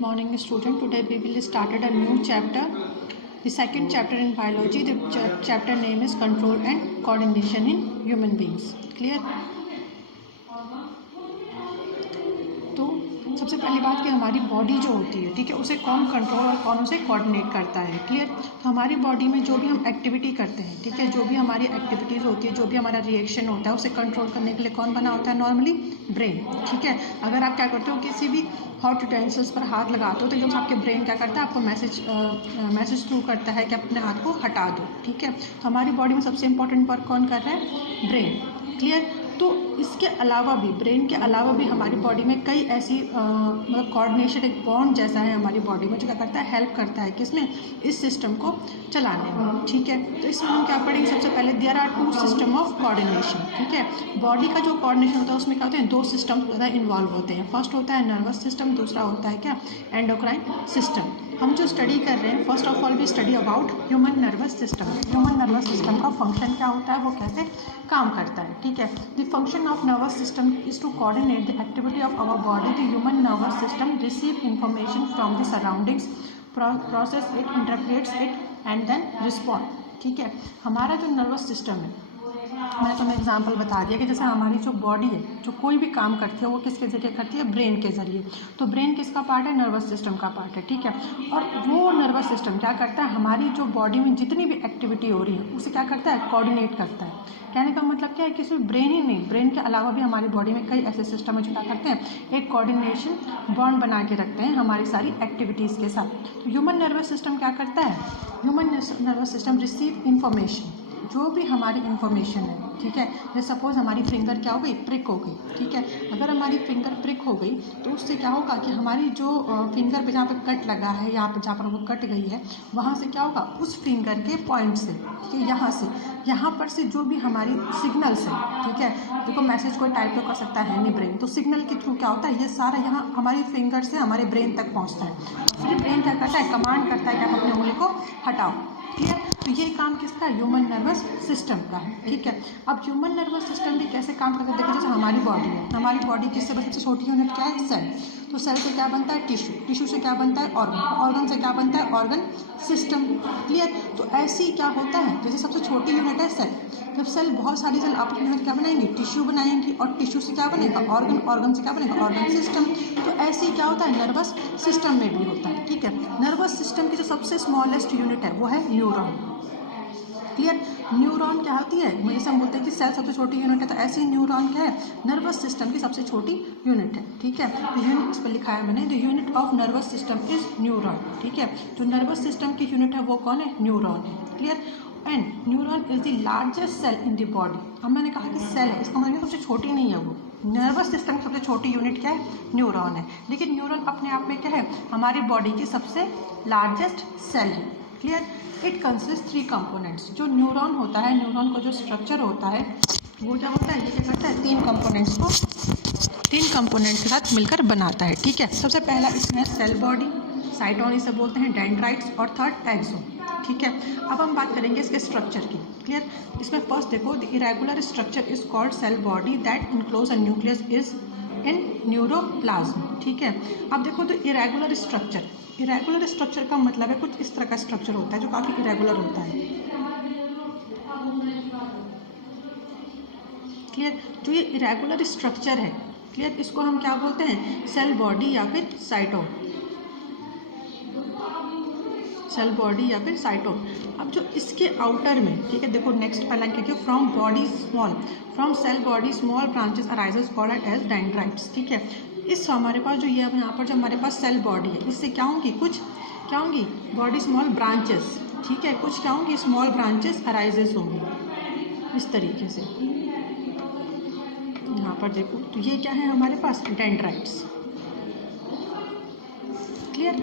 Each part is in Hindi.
Good morning, student. Today we will start a new chapter, the second chapter in biology. The chapter name is control and coordination in human beings. Clear? तो सबसे पहली बात कि हमारी बॉडी जो होती है, ठीक है, उसे कौन कंट्रोल और कौन उसे कोऑर्डिनेट करता है. क्लियर? तो हमारी बॉडी में जो भी हम एक्टिविटी करते हैं, ठीक है, जो भी हमारी एक्टिविटीज़ होती है, जो भी हमारा रिएक्शन होता है, उसे कंट्रोल करने के लिए कौन बना होता है? Normally brain. ठीक है. अगर आप क्या करते हो, किसी भी हॉट यूटेंसिल्स पर हाथ लगाते हो तो एकदम आपके ब्रेन क्या करता है? आपको मैसेज थ्रू करता है कि अपने हाथ को हटा दो. ठीक है. तो हमारी बॉडी में सबसे इंपॉर्टेंट वर्क कौन कर रहा है? ब्रेन. क्लियर? तो इसके अलावा भी, ब्रेन के अलावा भी हमारी बॉडी में कई ऐसी मतलब कोऑर्डिनेशन, एक बॉन्ड जैसा है हमारी बॉडी में, जो क्या करता है? हेल्प करता है किसमें? इस सिस्टम को चलाने में. ठीक है. तो इसमें हम क्या पढ़ेंगे? सबसे पहले there are two system of coordination. ठीक है. बॉडी का जो कोऑर्डिनेशन होता है उसमें क्या होते हैं? दो सिस्टम ज़्यादा इन्वॉल्व होते हैं. फर्स्ट होता है नर्वस सिस्टम, दूसरा होता है क्या? Endocrine system. हम जो स्टडी कर रहे हैं, first of all we study about human nervous system. Human nervous system का फंक्शन क्या होता है, वो कैसे काम करता है. ठीक है. The function of nervous system is to coordinate the activity of our body. The human nervous system receive information from the surroundings, process it, interprets it and then respond. ठीक है. हमारा जो नर्वस सिस्टम है, मैंने तुम्हें एग्जांपल बता दिया कि जैसे हमारी जो बॉडी है, जो कोई भी काम करती है वो किसके जरिए करती है? ब्रेन के ज़रिए. तो ब्रेन किसका पार्ट है? नर्वस सिस्टम का पार्ट है. ठीक है. और वो नर्वस सिस्टम क्या करता है? हमारी जो बॉडी में जितनी भी एक्टिविटी हो रही है उसे क्या करता है? कोऑर्डिनेट करता है. कहने का मतलब क्या है कि सिर्फ ब्रेन ही नहीं, ब्रेन के अलावा भी हमारी बॉडी में कई ऐसे सिस्टम है जो क्या करते हैं? एक कोऑर्डिनेशन बॉन्ड बना के रखते हैं हमारी सारी एक्टिविटीज़ के साथ. तो ह्यूमन नर्वस सिस्टम क्या करता है? Human nervous system receive information, जो भी हमारी इंफॉर्मेशन है. ठीक है. जैसे सपोज हमारी फिंगर क्या हो गई? प्रिक हो गई. ठीक है. अगर हमारी फिंगर प्रिक हो गई तो उससे क्या होगा कि हमारी जो फिंगर पे जहाँ पे कट लगा है, यहाँ पे जहाँ पर वो कट गई है, वहाँ से क्या होगा? उस फिंगर के पॉइंट से, ठीक है, यहाँ पर से जो भी हमारी सिग्नल्स है, ठीक है, देखो मैसेज कोई टाइप तो कर सकता है नहीं ब्रेन, तो सिग्नल के थ्रू क्या होता है? ये सारा यहाँ हमारी फिंगर से हमारे ब्रेन तक पहुँचता है. फिर ब्रेन क्या करता है? कमांड करता है कि आप अपनी उंगली को हटाओ. क्लियर? तो ये काम किसका? ह्यूमन नर्वस सिस्टम का है. ठीक है. अब ह्यूमन नर्वस सिस्टम भी कैसे काम करता है? देखिए, जैसे हमारी बॉडी है, हमारी बॉडी किससे सबसे छोटी यूनिट क्या है? सेल. तो सेल से क्या बनता है? टिश्यू. टिश्यू से क्या बनता है? ऑर्गन. ऑर्गन से क्या बनता है? Organ system. क्लियर? तो ऐसे ही क्या होता है, जैसे सबसे छोटी यूनिट है सेल. जब सेल, बहुत सारी सेल आपस में क्या बनाएंगी? टिश्यू बनाएंगी. और टिश्यू से क्या बनेगा? ऑर्गन. ऑर्गन से क्या बनेगा? Organ system. तो ऐसे ही क्या होता है? नर्वस सिस्टम में भी होता है. ठीक है. नर्वस सिस्टम की जो सबसे स्मॉलेस्ट यूनिट है वो है न्यूरॉन. क्लियर? न्यूरॉन क्या होती है? जैसे हम बोलते हैं कि सेल सबसे छोटी यूनिट है, तो ऐसे ही न्यूरॉन क्या है? नर्वस सिस्टम की सबसे छोटी यूनिट है. ठीक है. तो यूनिट इस पर लिखा है मैंने, the unit of nervous system is neuron. ठीक है. जो नर्वस सिस्टम की यूनिट है वो कौन है? न्यूरॉन है. Clear? And neuron is the largest cell in the body. अब मैंने कहा कि सेल है, इसका मतलब सबसे छोटी नहीं है वो. नर्वस सिस्टम की सबसे छोटी यूनिट क्या है? न्यूरॉन है. लेकिन न्यूरॉन अपने आप में क्या है? हमारी बॉडी की सबसे लार्जेस्ट सेल है. क्लियर? It consist 3 components. जो न्यूरॉन होता है, न्यूरॉन का जो स्ट्रक्चर होता है वो क्या होता है? ये क्या करता है? 3 कंपोनेंट्स के साथ मिलकर बनाता है. ठीक है. सबसे पहला इसमें सेल बॉडी, साइटोन इसे बोलते हैं, डेंड्राइट्स, और थर्ड एक्सोन. ठीक है. अब हम बात करेंगे इसके स्ट्रक्चर की. क्लियर? इसमें फर्स्ट देखो, the irregular structure is called cell body that enclose a nucleus is in neuroplasm. ठीक है. अब देखो, तो इरेगुलर स्ट्रक्चर का मतलब है कुछ इस तरह का स्ट्रक्चर होता है जो काफ़ी इरेगुलर होता है. क्लियर? जो ये इरेगुलर स्ट्रक्चर है, क्लियर, इसको हम क्या बोलते हैं? सेल बॉडी या फिर साइटोन. सेल बॉडी या फिर साइटोन. अब जो इसके आउटर में, ठीक है, देखो नेक्स्ट पहला क्या किया? From cell body small branches arises called as dendrites. ठीक है. इस हमारे पास जो ये यहाँ पर जो हमारे पास सेल बॉडी है, इससे क्या होंगी? कुछ क्या होंगी? Body small branches. ठीक है. कुछ क्या होंगी? स्मॉल ब्रांचेस अराइजेस होंगी इस तरीके से. यहाँ पर देखो, तो ये क्या है हमारे पास? डेंड्राइट्स. क्लियर?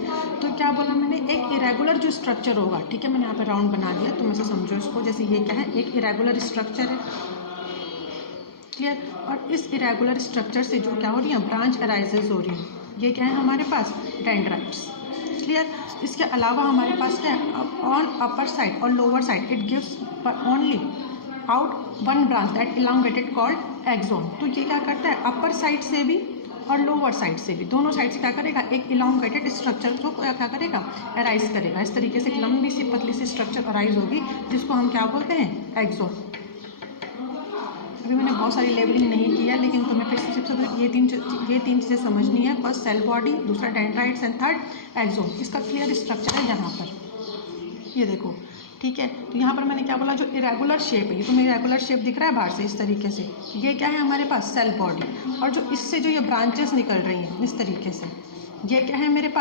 तो क्या बोला मैंने? एक इरेगुलर जो स्ट्रक्चर होगा, ठीक है, मैंने यहाँ पे राउंड बना दिया, तुम ऐसे समझो इसको. जैसे ये क्या है? एक इरेगुलर स्ट्रक्चर है. क्लियर? और इस इरेगुलर स्ट्रक्चर से जो क्या हो रही है? ब्रांच अराइजेज हो रही है. ये क्या है हमारे पास? डेंड्राइट्स. क्लियर? इसके अलावा हमारे पास क्या है? ऑन अपर साइड और lower side it gives only out one branch that elongated called axon. तो ये क्या करता है? अपर साइड से भी और लोअर साइड से भी, दोनों साइड से क्या करेगा, एक इलांगेटेड स्ट्रक्चर को क्या करेगा, अराइज करेगा। इस तरीके से एक लंबी सी पतली सी स्ट्रक्चर अराइज होगी जिसको हम क्या बोलते हैं, एक्सोन। अभी मैंने बहुत सारी लेबलिंग नहीं की है, लेकिन तुम्हें फिर सबसे ये तीन चीज़ें समझनी है। फर्स्ट सेल बॉडी, दूसरा डेंड्राइट्स एंड थर्ड एक्सोन। इसका क्लियर स्ट्रक्चर है यहाँ पर, ये देखो, ठीक है। तो यहाँ पर मैंने क्या बोला, जो इरेगुलर शेप है, ये तुम्हें इरेगुलर शेप दिख रहा है बाहर से इस तरीके से, ये क्या है हमारे पास, सेल बॉडी। और जो इससे जो ये ब्रांचेस निकल रही हैं इस तरीके से, ये क्या है मेरे पास,